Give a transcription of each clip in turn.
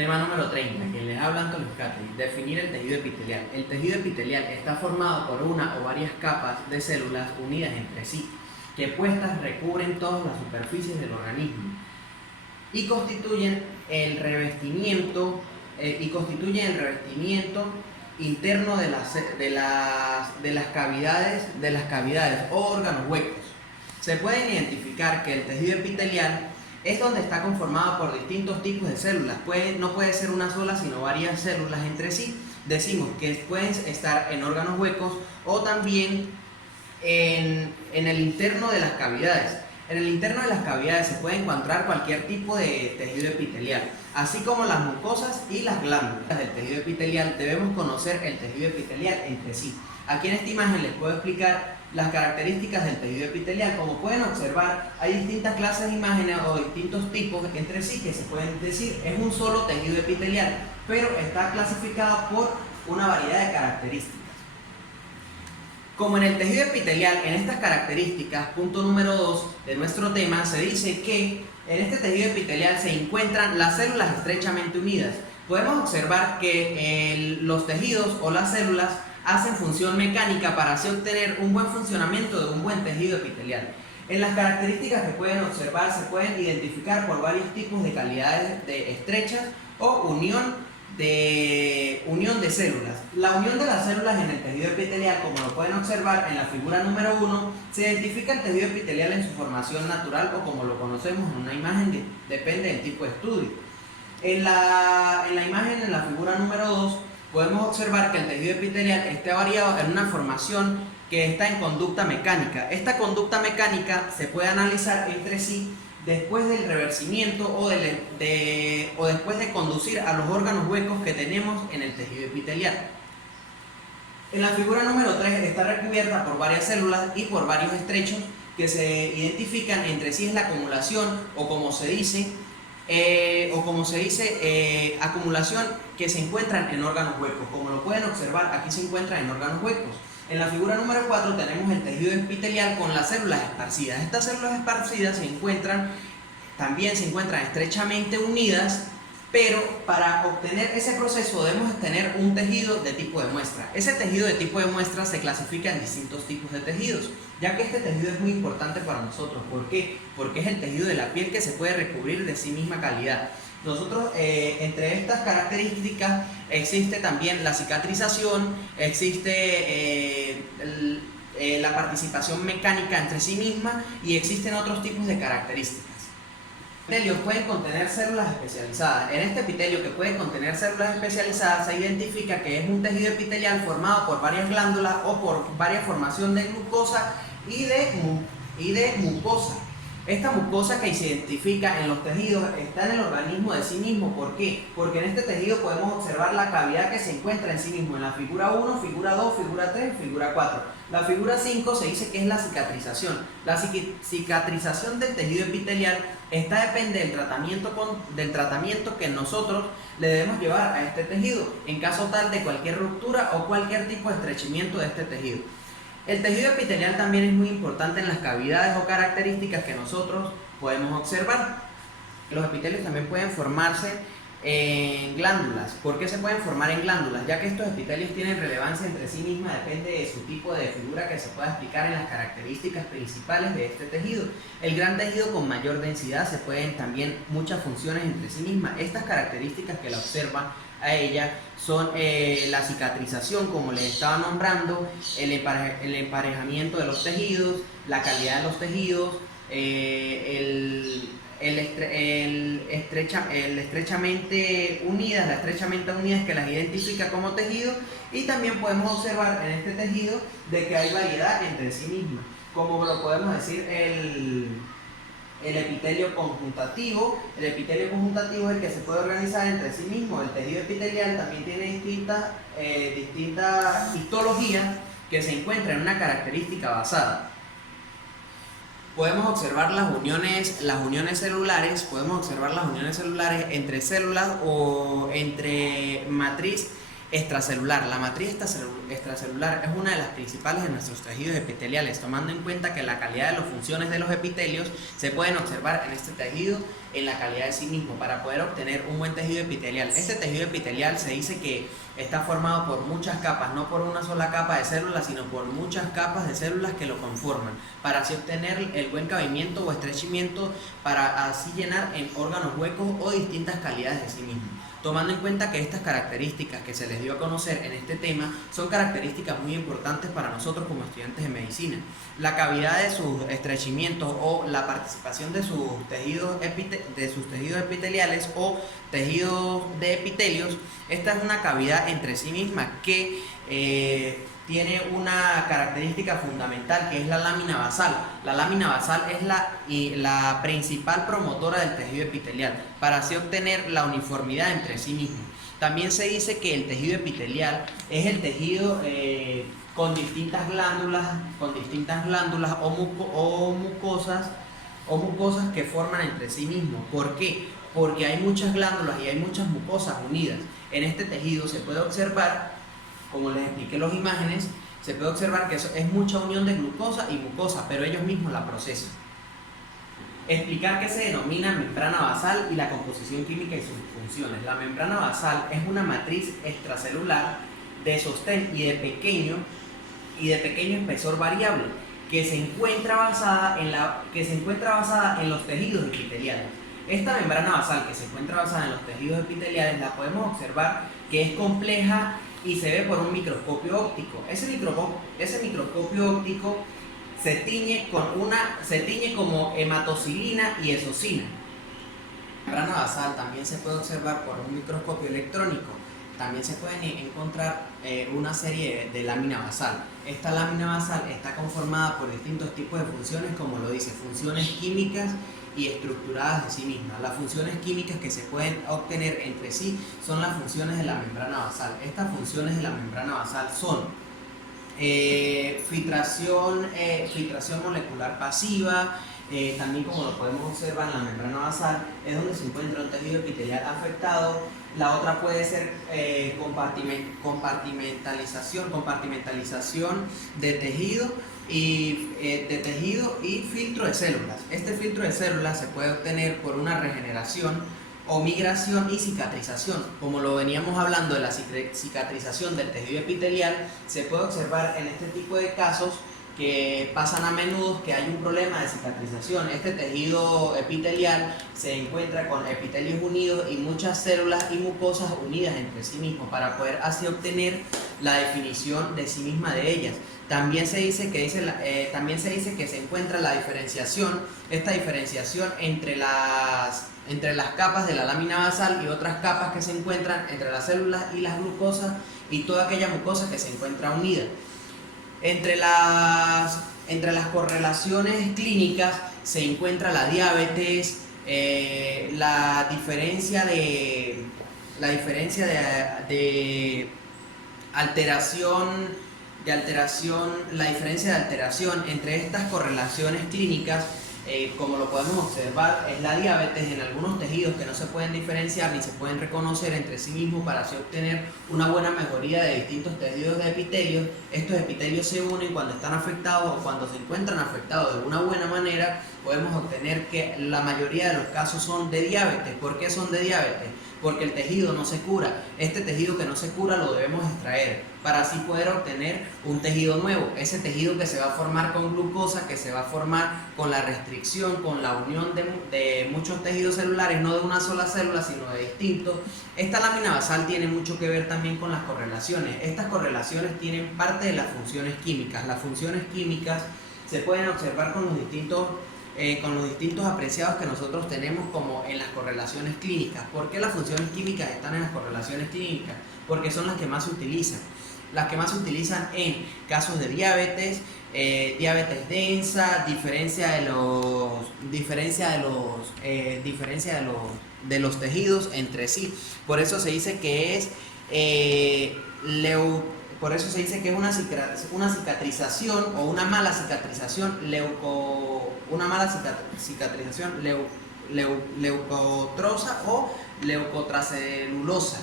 Tema número 30, quien les habla Antonio Catri, definir el tejido epitelial. El tejido epitelial está formado por una o varias capas de células unidas entre sí, que puestas recubren todas las superficies del organismo y constituyen el revestimiento interno de las cavidades o órganos huecos. Se pueden identificar que el tejido epitelial es donde está conformado por distintos tipos de células. No puede ser una sola, sino varias células entre sí. Decimos que pueden estar en órganos huecos o también en el interno de las cavidades. En el interno de las cavidades se puede encontrar cualquier tipo de tejido epitelial, así como las mucosas y las glándulas del tejido epitelial. Debemos conocer el tejido epitelial entre sí. Aquí en esta imagen les puedo explicar las características del tejido epitelial. Como pueden observar, hay distintas clases de imágenes o distintos tipos entre sí que se pueden decir es un solo tejido epitelial, pero está clasificado por una variedad de características. Como en el tejido epitelial, en estas características, punto número 2 de nuestro tema, se dice que en este tejido epitelial se encuentran las células estrechamente unidas. Podemos observar que los tejidos o las células hacen función mecánica para así obtener un buen funcionamiento de un buen tejido epitelial. En las características que pueden observar se pueden identificar por varios tipos de calidades de estrechas o unión de células. La unión de las células en el tejido epitelial, como lo pueden observar en la figura número 1, se identifica el tejido epitelial en su formación natural o como lo conocemos en una imagen, depende del tipo de estudio. En la imagen, en la figura número 2, podemos observar que el tejido epitelial está variado en una formación que está en conducta mecánica. Esta conducta mecánica se puede analizar entre sí después del reversimiento o después de conducir a los órganos huecos que tenemos en el tejido epitelial. En la figura número 3 está recubierta por varias células y por varios estrechos que se identifican entre sí. Es la acumulación o como se dice acumulación que se encuentran en órganos huecos. Como lo pueden observar, aquí se encuentran en órganos huecos. En la figura número 4 tenemos el tejido epitelial con las células esparcidas. Estas células esparcidas se encuentran estrechamente unidas, pero para obtener ese proceso debemos tener un tejido de tipo de muestra. Ese tejido de tipo de muestra se clasifica en distintos tipos de tejidos, ya que este tejido es muy importante para nosotros. ¿Por qué? Porque es el tejido de la piel que se puede recubrir de sí misma calidad. Nosotros, entre estas características, existe también la cicatrización, existe la participación mecánica entre sí misma y existen otros tipos de características. Epitelios pueden contener células especializadas. En este epitelio que puede contener células especializadas se identifica que es un tejido epitelial formado por varias glándulas o por varias formación de glucosa y de mucosa. Esta mucosa que se identifica en los tejidos está en el organismo de sí mismo. ¿Por qué? Porque en este tejido podemos observar la cavidad que se encuentra en sí mismo. En la figura 1, figura 2, figura 3, figura 4. La figura 5 se dice que es la cicatrización. La cicatrización del tejido epitelial depende del tratamiento que nosotros le debemos llevar a este tejido en caso tal de cualquier ruptura o cualquier tipo de estrechamiento de este tejido. El tejido epitelial también es muy importante en las cavidades o características que nosotros podemos observar. Los epitelios también pueden formarse en glándulas. ¿Por qué se pueden formar en glándulas? Ya que estos epitelios tienen relevancia entre sí misma, depende de su tipo de figura que se pueda explicar en las características principales de este tejido. El gran tejido con mayor densidad se pueden también muchas funciones entre sí mismas. Estas características que la observan a ella son la cicatrización, como les estaba nombrando, el emparejamiento de los tejidos, la calidad de los tejidos, estrechamente unidas que las identifica como tejido. Y también podemos observar en este tejido de que hay variedad entre sí mismas, como lo podemos decir el epitelio conjuntativo. El epitelio conjuntativo es el que se puede organizar entre sí mismo. El tejido epitelial también tiene distintas histologías que se encuentran en una característica basada. Podemos observar las uniones celulares, entre células o entre matriz extracelular. La matriz extracelular es una de las principales de nuestros tejidos epiteliales, tomando en cuenta que la calidad de las funciones de los epitelios se pueden observar en este tejido en la calidad de sí mismo para poder obtener un buen tejido epitelial. Este tejido epitelial se dice que está formado por muchas capas, no por una sola capa de células, sino por muchas capas de células que lo conforman, para así obtener el buen cabimiento o estrechimiento, para así llenar en órganos huecos o distintas calidades de sí mismo. Tomando en cuenta que estas características que se les dio a conocer en este tema son características muy importantes para nosotros como estudiantes de medicina. La cavidad de sus estrechimientos o la participación de sus tejidos epiteliales o tejidos de epitelios, esta es una cavidad entre sí misma que tiene una característica fundamental, que es la lámina basal. La lámina basal es la principal promotora del tejido epitelial, para así obtener la uniformidad entre sí mismo. También se dice que el tejido epitelial es el tejido con distintas glándulas o mucosas que forman entre sí mismos. ¿Por qué? Porque hay muchas glándulas y hay muchas mucosas unidas. En este tejido se puede observar, como les expliqué en las imágenes, se puede observar que eso es mucha unión de glucosa y mucosa, pero ellos mismos la procesan. Explicar qué se denomina membrana basal y la composición química y sus funciones. La membrana basal es una matriz extracelular de sostén y de pequeño espesor variable que se encuentra basada en los tejidos epiteliales. Esta membrana basal que se encuentra basada en los tejidos epiteliales la podemos observar que es compleja y se ve por un microscopio óptico. Ese microscopio óptico se tiñe como hematocilina y exocina. La membrana basal también se puede observar por un microscopio electrónico. También se pueden encontrar una serie de lámina basal. Esta lámina basal está conformada por distintos tipos de funciones, como lo dice, funciones químicas y estructuradas de sí mismas. Las funciones químicas que se pueden obtener entre sí son las funciones de la membrana basal. Estas funciones de la membrana basal son filtración molecular pasiva. También, como lo podemos observar en la membrana basal, es donde se encuentra un tejido epitelial afectado. La otra puede ser compartimentalización de tejido y filtro de células. Este filtro de células se puede obtener por una regeneración o migración y cicatrización. Como lo veníamos hablando de la cicatrización del tejido epitelial, se puede observar en este tipo de casos que pasan a menudo, que hay un problema de cicatrización. Este tejido epitelial se encuentra con epitelios unidos y muchas células y mucosas unidas entre sí mismos, para poder así obtener la definición de sí misma de ellas. También se dice que se encuentra la diferenciación, esta diferenciación entre las capas de la lámina basal y otras capas que se encuentran entre las células y las glucosas y toda aquella mucosa que se encuentra unida. Entre las correlaciones clínicas se encuentra la diabetes, la diferencia de alteración entre estas correlaciones clínicas. Como lo podemos observar, es la diabetes en algunos tejidos que no se pueden diferenciar ni se pueden reconocer entre sí mismos, para así obtener una buena mejoría de distintos tejidos de epitelios. Estos epitelios se unen cuando están afectados o cuando se encuentran afectados de una buena manera. Podemos obtener que la mayoría de los casos son de diabetes. ¿Por qué son de diabetes? Porque el tejido no se cura. Este tejido que no se cura lo debemos extraer para así poder obtener un tejido nuevo. Ese tejido que se va a formar con glucosa, que se va a formar con la restricción, con la unión de muchos tejidos celulares, no de una sola célula, sino de distintos. Esta lámina basal tiene mucho que ver también con las correlaciones. Estas correlaciones tienen parte de las funciones químicas. Las funciones químicas se pueden observar con los distintos apreciados que nosotros tenemos, como en las correlaciones clínicas. ¿Por qué las funciones químicas están en las correlaciones clínicas? Porque son las que más se utilizan. Las que más se utilizan en casos de diabetes, diabetes densa, diferencia de los tejidos entre sí. Por eso se dice que es una cicatrización o una mala cicatrización leucotrosa o leucotracelulosa.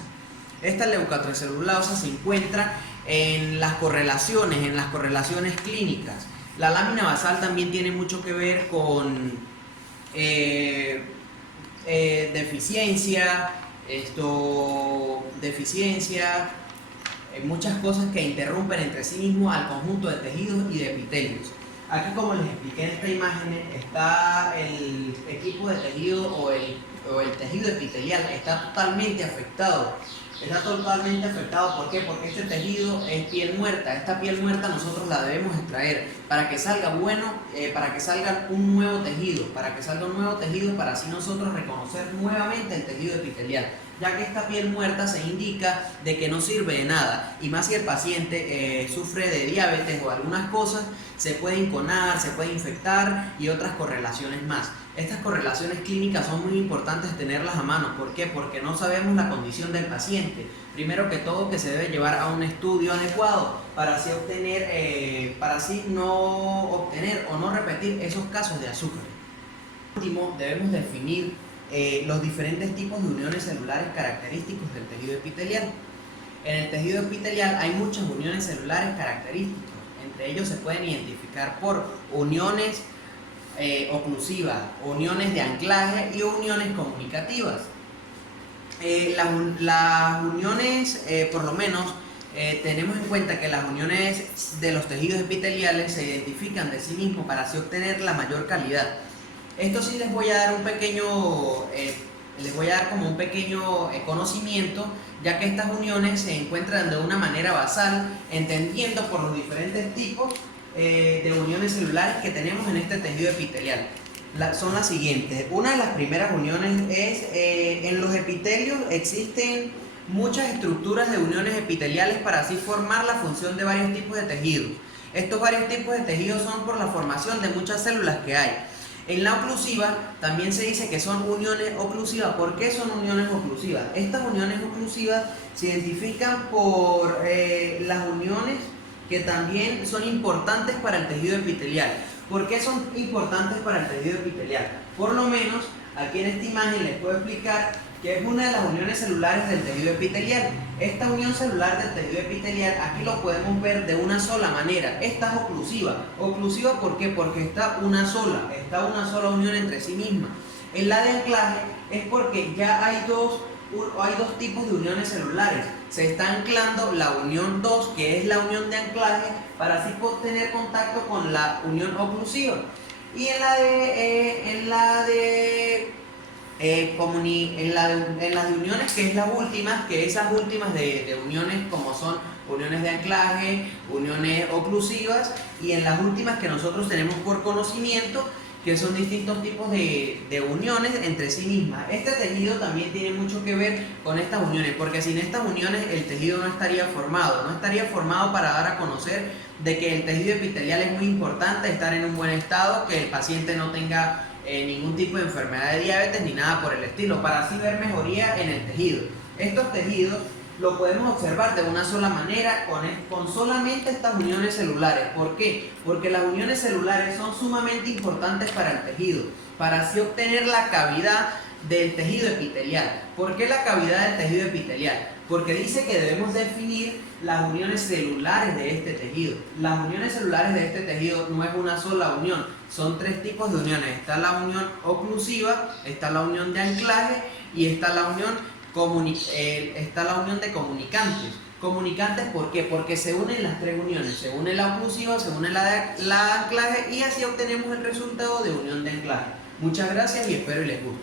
Esta leucotracelulosa se encuentra en las correlaciones clínicas. La lámina basal también tiene mucho que ver con deficiencia, muchas cosas que interrumpen entre sí mismos al conjunto de tejidos y de epitelios. Aquí, como les expliqué en esta imagen, está el equipo de tejido o el tejido epitelial, está totalmente afectado. Está totalmente afectado, ¿por qué? Porque este tejido es piel muerta. Esta piel muerta nosotros la debemos extraer para que salga para que salga un nuevo tejido, para así nosotros reconocer nuevamente el tejido epitelial, ya que esta piel muerta se indica de que no sirve de nada, y más si el paciente sufre de diabetes o algunas cosas, se puede inconar, se puede infectar y otras correlaciones más. Estas correlaciones clínicas son muy importantes tenerlas a mano. ¿Por qué? Porque no sabemos la condición del paciente. Primero que todo, que se debe llevar a un estudio adecuado para así no obtener o no repetir esos casos de azúcar. Por último, debemos definir los diferentes tipos de uniones celulares característicos del tejido epitelial. En el tejido epitelial hay muchas uniones celulares características. Entre ellos se pueden identificar por uniones oclusivas, uniones de anclaje y uniones comunicativas. Las uniones, por lo menos, tenemos en cuenta que las uniones de los tejidos epiteliales se identifican de sí mismos para así obtener la mayor calidad. Esto sí les voy a dar como un pequeño conocimiento, ya que estas uniones se encuentran de una manera basal, entendiendo por los diferentes tipos de uniones celulares que tenemos en este tejido epitelial. Son las siguientes. Una de las primeras uniones es, en los epitelios existen muchas estructuras de uniones epiteliales para así formar la función de varios tipos de tejidos. Estos varios tipos de tejidos son por la formación de muchas células que hay. En la oclusiva también se dice que son uniones oclusivas. ¿Por qué son uniones oclusivas? Estas uniones oclusivas se identifican por las uniones que también son importantes para el tejido epitelial. ¿Por qué son importantes para el tejido epitelial? Por lo menos aquí en esta imagen les puedo explicar que es una de las uniones celulares del tejido epitelial. Esta unión celular del tejido epitelial, aquí lo podemos ver de una sola manera. Esta es oclusiva. ¿Oclusiva por qué? Porque está una sola unión entre sí misma. En la de anclaje es porque ya hay dos tipos de uniones celulares. Se está anclando la unión 2, que es la unión de anclaje, para así poder tener contacto con la unión oclusiva. Y en las de uniones, que es las últimas, que esas últimas de uniones como son uniones de anclaje, uniones oclusivas, y en las últimas que nosotros tenemos por conocimiento, que son distintos tipos de uniones entre sí mismas. Este tejido también tiene mucho que ver con estas uniones, porque sin estas uniones el tejido no estaría formado para dar a conocer de que el tejido epitelial es muy importante, estar en un buen estado, que el paciente no tenga ningún tipo de enfermedad de diabetes ni nada por el estilo, para así ver mejoría en el tejido. Estos tejidos lo podemos observar de una sola manera con solamente estas uniones celulares. ¿Por qué? Porque las uniones celulares son sumamente importantes para el tejido, para así obtener la cavidad del tejido epitelial. ¿Por qué la cavidad del tejido epitelial? Porque dice que debemos definir las uniones celulares de este tejido. Las uniones celulares de este tejido no es una sola unión, son tres tipos de uniones. Está la unión oclusiva, está la unión de anclaje y está la unión de comunicantes. Comunicantes, ¿por qué? Porque se unen las tres uniones, se une la oclusiva, se une la anclaje, y así obtenemos el resultado de unión de anclaje. Muchas gracias y espero les guste.